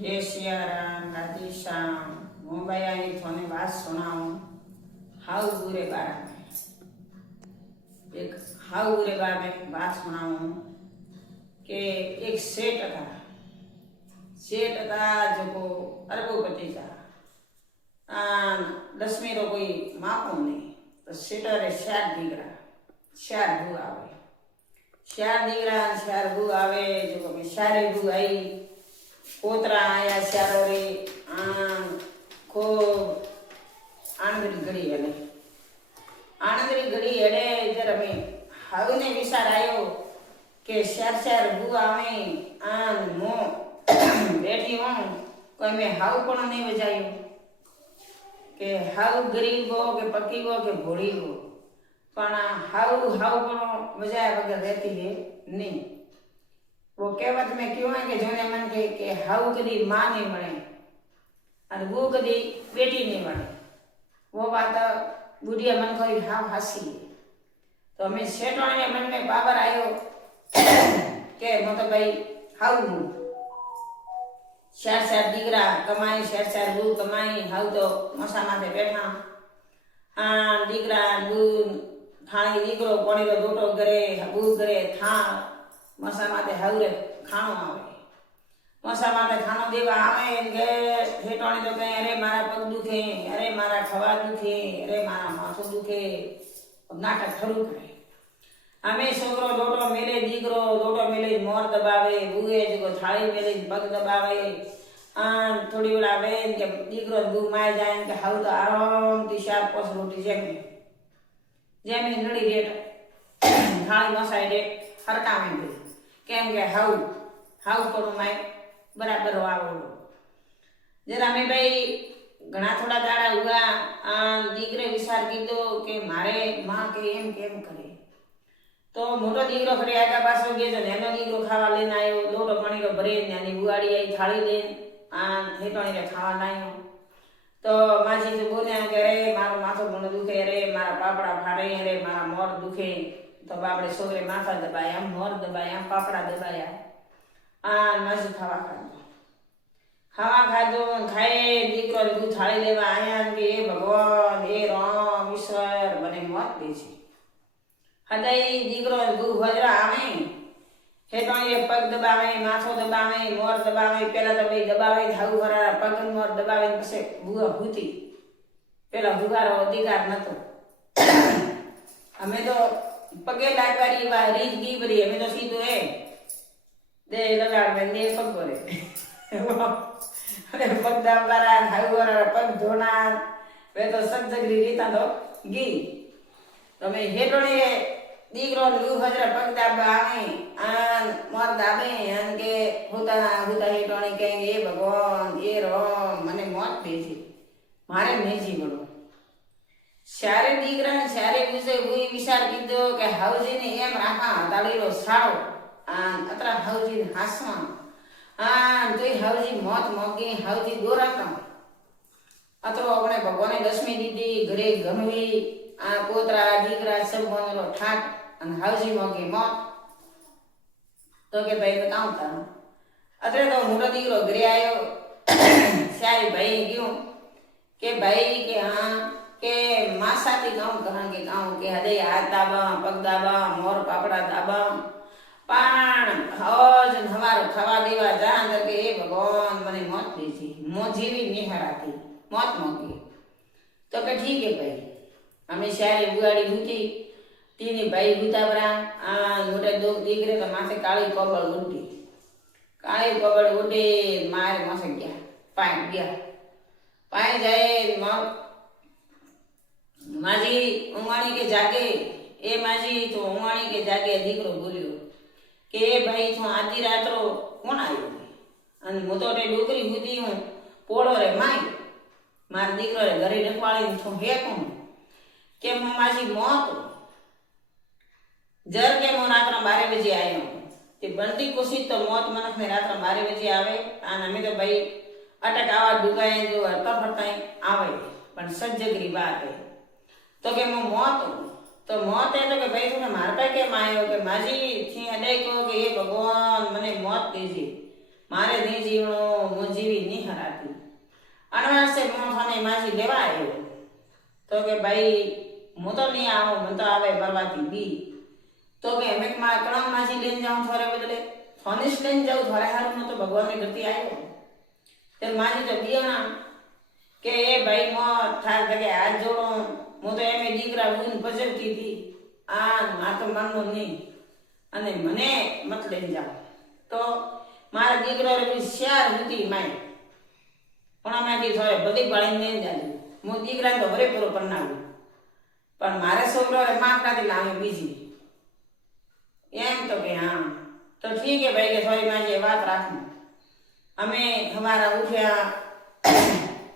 जय सिया राम राधे श्याम। હું બયાની થોને વાત સુણાવું। હાઉ બુરે બારે એક હાઉ બુરે બારે વાત સુણાવું કે એક શેઠ હતા जो अरबोपति था। 10वीं रो कोई मापो नहीं तो सेठरे 4 दीकरा 4 भू आवे 4 दीकरा 4 भू आवे जो कि 4 भू आई पोतरा आया 4 रे खूब आनंदरी घड़ी हेले आनंदरी घड़ी हेले जरा में हवने विचार आयो के 4 भू आवे आन मो बैठी हूँ कोई में हाउ पण नहीं बजायो के हाउ गरीब हो के पकी हो के भोड़ी हो पण हाउ हाउ पण बजाया बगैर रहती है नहीं। वो कहेवत में क्यों है कि जोने मन के हाउ कदी मां नहीं बने और वो कदी बेटी नहीं बने। वो बात बुढ़िया मन को हाव हसी है। तो हमें सेठोने मन में बाबर आयो के मतलब भाई हाउ हूँ 4 दीकरा कमाई 4 बू कमाई हाउ तो मसा माथे बैठा दीकरा बू थाणी दीकरो कोणी रो दोटो करे बू करे था मसा माथे हाउरे खाणो आवे मसा माथे खाणो देवा आवे के हेटोणी तो कहे अरे मारा पग दुखे अरे मारा खवा दुखे अरे मारा माथो दुखे नाटक खरू करे। हमें छोकरो दोटो मेले दीकरो दोटो मेले मोर दबावे बुए जो थाली मेले पग दबावे थोड़ी वेला वेन के दीकरो बू माय जाए के हाउ तो आराम थी 4-5 रोटी जेमी नड़ी रेट थाली मसाई रेट हरकावे दे केम के हाउ हाउ करो माय बराबर आवो जरा में भाई घना थोड़ा दाड़ा हुआ दीकरे विचार कीधो के मारे मां के एम केम करे तो मोटो दीकरो खड़े आगा पासो गयो जो नेनो दीकरो खावा लेने आयो लोटो पानी रो भरे नानी बुआड़ी आई थाली लेन हेटोणी रे खावा लायो तो माजी जो बोल्या के रे मारो माथो पण दुखे रे मारा पापड़ा फाड़े रे मारा मोर दुखे तो बापड़े सोरे माथा दबाया मोर दबाया पापड़ा दबाया माजी खावा खाधो खाए दीकरो दू थाली लेवा आया के भगवान हे राम ईश्वर बने मौत दे छे हदाई दीकरो बू हजरा आवे हेटोणी पग दबावे माथो दबावे मोर दबावे पेला तो भाई दबावे धाऊ भरा पग मोर दबावे पछे बुआ हुती पेला बुगारो अधिकार नतो। हमें तो पगे लागवारी वा रीत की बरी हमें तो सीधो है दे लगाड़ में दे पग करे अरे पग दबारा धाऊ भरा पग धोना वे तो सब जगरी रीता तो गी तो मैं हेटोणी दीकरो लू हजरा पग दाबे मोर दाबे के होता हेटोणी कहेंगे ये भगवान ये राम मने मौत दे छे मारे नहीं जीवनो। सारे दीकरा सारे विषय हुई विचार कीधो के हाउजी ने एम राखा हताड़ी रो साड़ो अतरा हाउजी हासवा तो हाउजी मौत मोगी हाउजी गोराता अतरो अपने भगवाने 10वीं दीदी घरे गमवी पोतरा दीकरा सब बनरो ठाट अन हाउजी मोगी मौत तो के भाई बताऊं था अतरे तो मोटो दीकरो घरे आयो सारी भाई गयो के भाई के हाँ के मासा की गाँव कहाँ के गाँव के हदे हाथ दाबा पग दाबा मोर पापड़ा दाबा पान हौज हमारो खवा देवा जा अंदर के हे भगवान मने मौत दीजी मो जीवी निहराती मौत मोगी तो के ठीक है भाई हमें सारी बुआड़ी हुती तीनी भाई हुता बरा मोटे दो दीकरे तो माथे काली कोबल उड़ी मारे मासे गया पाए जाए माजी उंगाणी के जागे ए माजी तो उंगाणी के जागे दीकरो बोलियो के भाई तो आधी रात रो कोण आयो अन मोटोटे डोकरी हुती हूं पोळो रे माई मार दीकरो रे घरे रखवाड़ी तो हे कोण के माजी मौत जर के मो रात 12 बजे आयो ते बनती कोशिश तो मौत मनक ने रात 12 बजे आवे आन हमें तो भाई अटक आवा दुगाए जो हरता फरता आवे पण सज्जगरी बात है तो के मो मौत तो मौत है तो के भाई तुने मारता के मायो के माजी थी अडे को के हे भगवान मने मौत दीजिए મારે નહીં જીવણો હું જીવી નહીં હરાતી અણવાસે મોઠાને માજી લેવા આવ્યો તો કે ભાઈ હું તો નહીં આવું મને તો આવે બરવાતી બી તો કે અમે મારા કણા માજી લઈને જાઉં થોરે બદલે ફોનિશ લઈને જાઉં થોરે હારું તો ભગવાનની ગતિ આવ્યો તે માજી તો બિયાણા કે એ ભાઈ મો થાય કે હાથ જોડો હું તો એમ દીકરા ઉન ભજવતી હતી આ તો માનવું નહીં અને મને મત લઈને જાઓ તો મારા દીકરો શિયાર હતી માય પણ આમાંથી થોડે બધી પાડીને લઈને જાજો હું દીકરાને તો ભરેપૂરો બનાવ્યું પણ મારે છોકરો માફરાથી લાવી બીજી એમ તો કે હા તો ઠીક હે ભાઈ કે થોડી મારી વાત રાખું અમે હમારા ઉઠ્યા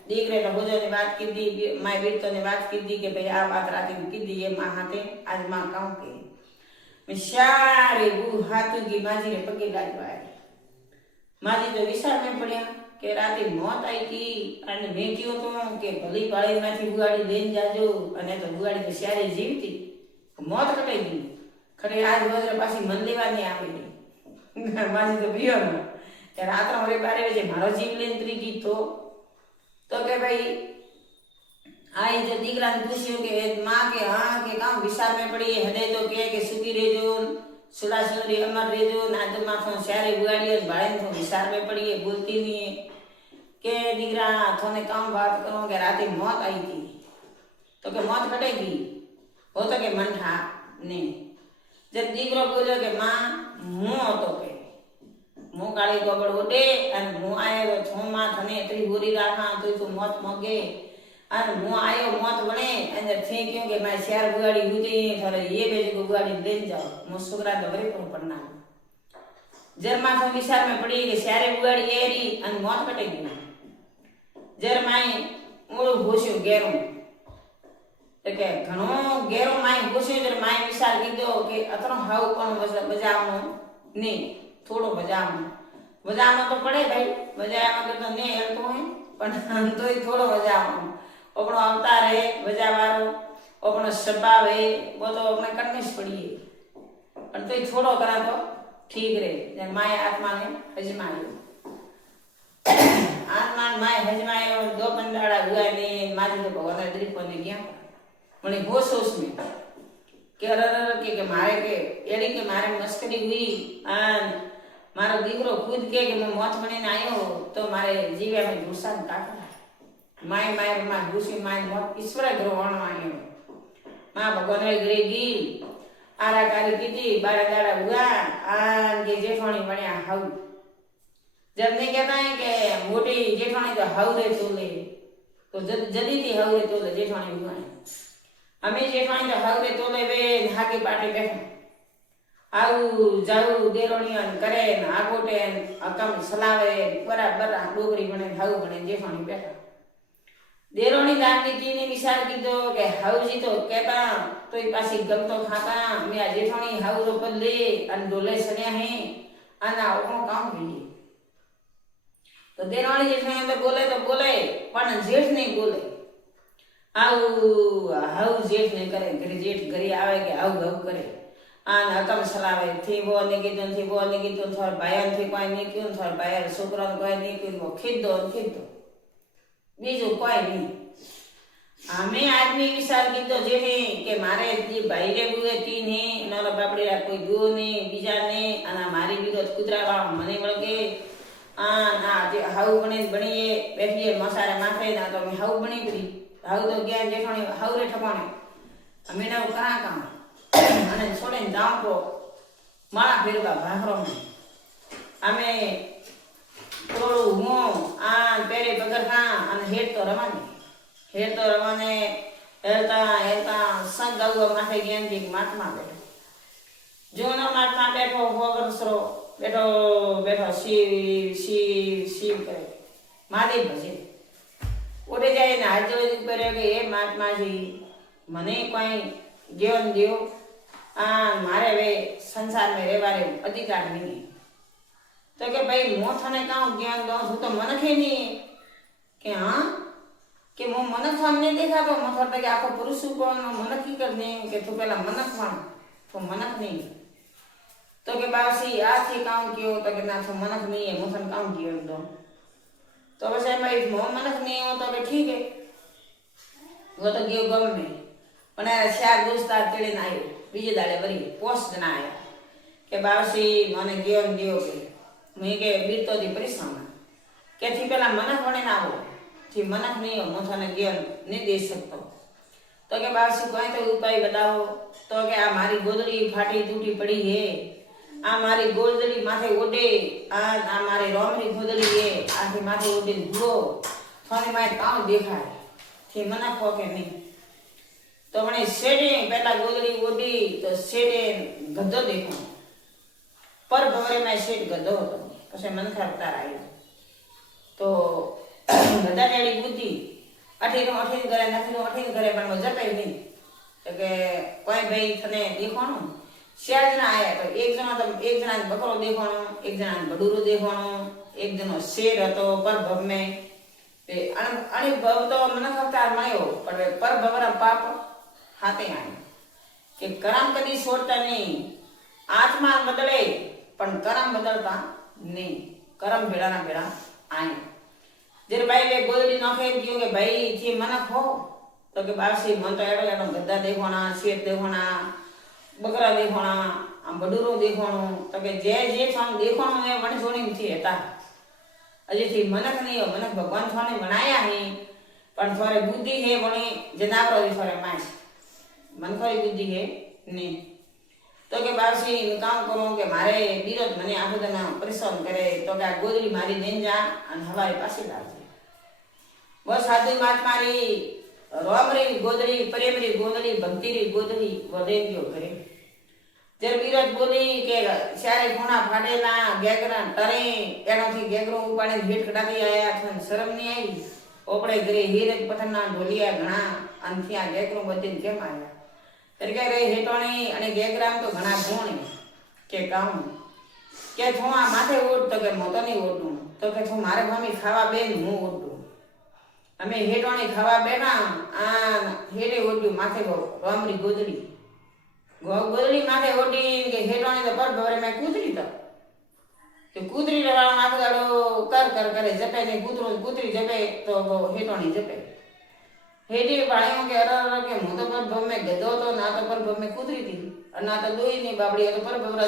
દીકરે તો ભોજોની વાત કીધી માય બેટોની વાત કીધી કે ભાઈ આ વાત રાખીને કીધી એ માં હાથે આજ માં કહું કે મેં સારી બુ હાથું ગઈ માજીને પગે લાગવા માજી તો વિચારમાં પડ્યા કે રાતે મોત આવી હતી અને મેં કહ્યું હતું કે ભલી પાળીમાંથી બુગાડી લઈને જાજો અને તો બુગાડી તો સારી જીવતી મોત કટાઈ ગઈ ખરે આજ વજ્ર પાછી મન લેવાની આવી માજી તો પ્રિય ત્યારે રાત્રે વરે બારે છે મારો જીવ લઈને ત્રી ગઈ તો કે ભાઈ આ જો દીકરાને પૂછ્યું કે માં કે હા કે કામ વિચારમાં પડી હદે તો કે સુખી રહેજો સુલાસુરી અમર રહેજો નાદ માથો સારી બુગાડી ભાડે તો વિચારમાં પડી બોલતી નહીં કે દીકરા થોને કામ વાત કરો કે રાતે મોત આવી હતી તો કે મોત કટાઈ ગઈ હો તો કે મન થા નહીં જब દીકરો બોલ્યો કે માં હું હતો કે હું કાળી ગોબડ ઓડે અને હું આયો થોમાં થને એટલી બોરી રાખા તો તું મોત મોગે અને હું આયો મોત વણે અને થઈ ગયો કે મારી શેર બુગાડી ઉતી થોડે એ બેજ બુગાડી લઈને જાઓ હું છોકરા તો ભરે પડના જરમાં તો વિચારમાં પડી કે શેરે બુગાડી એરી અને મોત કટાઈ ગઈ જરમાઈ ઓળું ઘોસ્યું ઘેરું તો કે ઘણો ઘેરો માય ઘોસ્યો જર માય વિચાર કીધો કે અતરો હાવ પણ બજાવનો નહીં થોડો બજાવનો તો પડે ભાઈ બજાવવામાં તો નહીં હેલતો હોય પણ તોય થોડો બજાવવાનો આપણો અવતાર હે બજાવવાનો આપણો સ્વભાવ હે બધો આપણે કન્નેસ પડીએ પણ તોય થોડો કરા તો ઠીક રહે જેમ માય આત્માને હજમાયો આત્માન માય હજમાયો દો પંદાડા હુઆ ને મારી તો ભગવાન દ્રીપોને ગયા મને હોશ હોશ में કે કે મારે કે એડી કે મારે મસ્કરી हुई અને મારો દીકરો ખુદ કે હું મોત બનીને આવ્યો તો મારે જીવ્યા મેં દુસાદ કાઢા માય માં દુસી માય મોત ઈશ્વર ગ્રહણ આવ્યો માં ભગવાન ઘરે ગઈ આરા કારી કીધી બારા દાડા હુआ આ કે જેઠાણી બન્યા હાઉ जब नहीं कहता है कि मोटी जेठानी तो हाउ रे तोले तो जल्दी थी हाउ रे तोले जेठानी हुआ है हमें जेठानी तो हाउ रे तोले वे हाके पाटे बैठे आउ जाऊ देरोनियन करे न आगोटे अकम सलावे बराबर डोगरी बने हाउ बने जेठानी बैठा देरोनी दादी जी ने विचार कीधो के हाउजी तो कहता तो ई पासी गम तो खाता मैं आ जेठानी हाउ रो पर ले अन डोले सने है आना ओको काम भी तो देराणी जेठानी तो बोले पण जेठ नहीं बोले हाउ जेठ नहीं करे घरे जेठ घरे आवे के हाउ हाउ करे आन हकम सलावे थी वो ने कीधो थोर भाईन थी कोई नहीं क्यों थोर भाई छोकरा कोई नहीं क्यों वो खीदो बीजो कोई नहीं हमें आदमी विचार कीधो जेठे के मारे जी भाई रे बुए तीन है नरो बापड़ी रा कोई दो नहीं बीजा नहीं आना मारी विरोध कुतरा मने वळगे ना हाउ बनी बैठिए मसारे माथे ना तो मैं हाउ बनी पड़ी हाउ तो गया जेठानी हाउ रे ठपाने हमें ना करा काम अने छोड़े जाओ को माला फेरवा भाखरो में हमें थोड़ो हूँ आ पेरे बगर का अने हेड तो रवाने हेलता संग गाऊ माथे गया जी माथमा बैठो जोनो माथमा बैठो होगर सरो बैठो शिव करे महादेव भजे उठे जाए ने हाथ जोड़ी करे के हे महात्मा जी मने कोई जीवन दियो आ मारे वे संसार में रहवारे अधिकार नहीं तो के भाई मो थाने काउ ज्ञान दो तो मनक है नहीं के हां के मो मनक सामने देखा तो मतलब के आखो पुरुष को मनक ही करने के तो पहला मनक वन तो मनक नहीं तो के बासी आथी काम कियो तो के ना तो मनक नहीं है मुसन काम कियो तो बस भाई मो मनक नहीं हो तो के ठीक है वो तो गयो गम में पण चार दोस्तार तेड़ीने आयो बीजे दाड़े वरी पोस्ट जना आया के बासी मने गयो ने दियो के मैं के बीतो दी परेशान के थी पेला मनक वणे ना आवो थी मनक नहीं हो मो थाने गयो नहीं दे सकतो तो के बासी कोई तो उपाय बताओ तो के आ मारी गोदड़ी फाटी टूटी पड़ी है आ मारी गोदड़ी माथे ओडे आ मारी रोमरी गोदड़ी है आथे माथे ओडे धुओ थाने मारे काउ देखाय थी मनक हो के नहीं तो मने सेडे पहला गोदड़ी ओडी तो सेडे गद्दो देखो पर भवरे में सेड गद्दो હતો પછી મન ખરતાર આવ્યો તો ગદાડેડી બુદ્ધિ અઠીન કરે નથી અઠીન કરે પણ જટાઈ નહીં તો કે કોઈ ભાઈ તને દેખાણો શેર જણા આયા તો એક જણા બકરો દેખાણો એક જણા બડુરો દેખાણો એક જણો શેર હતો પર ભવ में તે અણી ભવ તો મન ખરતાર મળ્યો પણ પર ભવરા પાપ हाथे आए कि करम कदी छोड़ता नहीं आत्मा बदले पण करम बदलता नहीं करम भेड़ा ना भेड़ा आए जरे भाई ले गोदड़ी नाखे क्यों के भाई थी मनक हो तो के बासी मन तो एडो एडो गद्दा देखोना शेर देखोना बकरा देखोना आ बडूरो देखोनो तो के जे थाम देखोनो है मन सोनी थी हेता अजे थी मनक नहीं हो मनक भगवान थाने बनाया है पण थोड़े बुद्धि है बणी जनावरो दी थोड़े मास मनखरी बुद्धि है नहीं तो के बासी काम करो के मारे विरोध मने आखो दिन परेशान करे तो के गोदड़ी मारी देन जा अने हवाई पासी लावजे बस साधु महात्मारी रोमरी गोदड़ी प्रेमरी गोदड़ी भक्तिरी गोदड़ी वधे गयो करे जर विरोध बोली के सारे खूणा फाटेला गेगरा टरे एनाथी गेगरो उपाड़े हेठ कडाकी आया थन शरम नहीं आई ओपड़े घरे हीरक पथना ढोलिया घणा अन त्या गेगरो बदीन केम आया तरीके रे हेटोणी अने गेगराम तो घणा गुण के काम के थो आ माथे ओड तो के मोतो नहीं ओडू तो के थो मारे भामी खावा बेन हूं ओडू अमे हेटोणी खावा बेना आ हेडे ओडू माथे गो रोमरी गोदड़ी गोदड़ी माथे ओडी के हेटोणी तो पर भवरे में कूदरी तो कूदरी रवाणो आखो दाड़ो कर करे जपे ने कूतरी जपे तो हेटोणी जपे हेडी भाइयों के अरर के मुंह तो पर भव में गदो तो ना तो पर भव में कूदरी थी और ना तो दोई नहीं बाबड़ी तो पर भवरा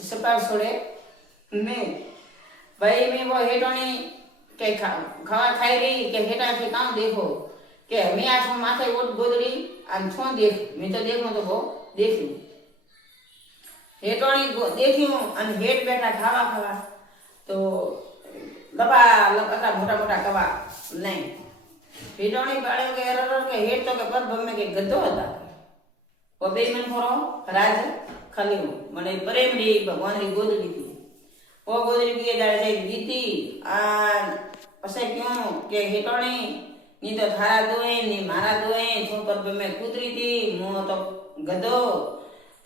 सपार छोड़े ने भाई में वो हेटोनी के खावा खाई रही के हेटा से काम देखो के मैं आ माथे ओट गोदड़ी अन छो देख मैं तो देखो तो वो देखी हेटोनी देखियो अन हेट बैठा खावा तो लबा मोटा मोटा कवा नहीं हेटोनी बाळ्यो के अरर के हेट तो के पर भमे के गद्दो हता वो बे मन फोरो राज खलियो मने प्रेमडी भगवान री गोदड़ी थी वो गोदड़ी के दाड़े जाई दीती आ पसे क्यों के हेटोनी नी तो थारा दोए नी मारा दोए तो पर भमे कूतरी थी मो तो गद्दो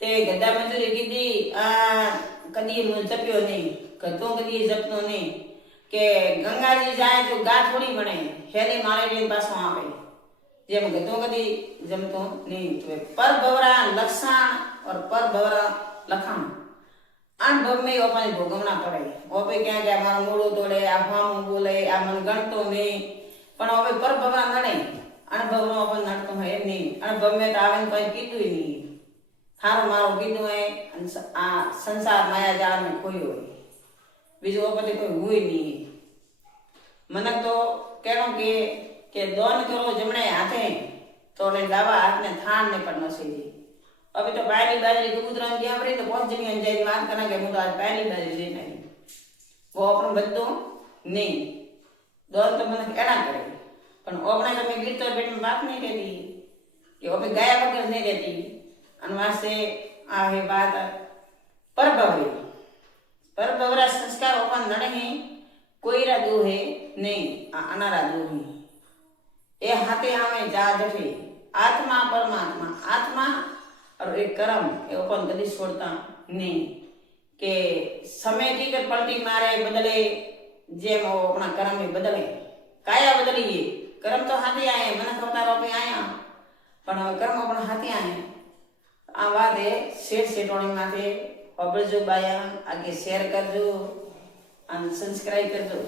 ते गद्दा मजूरी कीधी आ कदी मु जप्यो नहीं गद्दो कदी जपनो नहीं के गंगा जी जाए तो गा थोड़ी बने हेली मारे रे पासो आवे जेम गतो कदी जमतो नहीं तो पर भवरा लक्षण और पर भवरा लखण अन भव में अपन भोगवना पड़े ओपे क्या के मारो मोड़ो तोड़े आ फाम बोले आ मन गणतो नहीं पण ओपे पर भवरा नडे अनुभव नो अपन नडतो है नहीं अनुभव में आवे कोई कीधुं नहीं थारो मारो कीधुं है आ संसार माया जाल में खोयो है बीजो पति कोई हुई नहीं मनक तो कहनो के दोन करो जमणे हाथे तो ने डावा हाथ ने थान ने पर नसीदी अभी तो पहली बाजरी कबूतरा दिया पड़ी तो बहुत जनी अंजाई बात करना के मुझे आज पहली बाजरी ले नहीं वो अपन बद्दो नहीं दोन तो मनक एना करे पण ओपने तो मैं गिरतो पेट में बात नहीं रहती कि ओपे गाया वगैरह नहीं रहती अनवार से आ है बात पर भवरी पर भवरा संस्कार ओपन नड़े हैं कोई रा दो है नहीं अनारा दो है ए हाथे आवे जा जठे आत्मा परमात्मा आत्मा और एक कर्म ए ओपन कदी छोड़ता नहीं के समय की कर पलटी मारे बदले जे वो अपना कर्म में बदले काया बदली कर्म तो हाथे आए मन करता रोपे आया पण कर्म अपना हाथे आए आ बात है सेठ सेठोणी माथे વાપરજો બાયા આગે શેર કરજો અને સબસ્ક્રાઈબ કરજો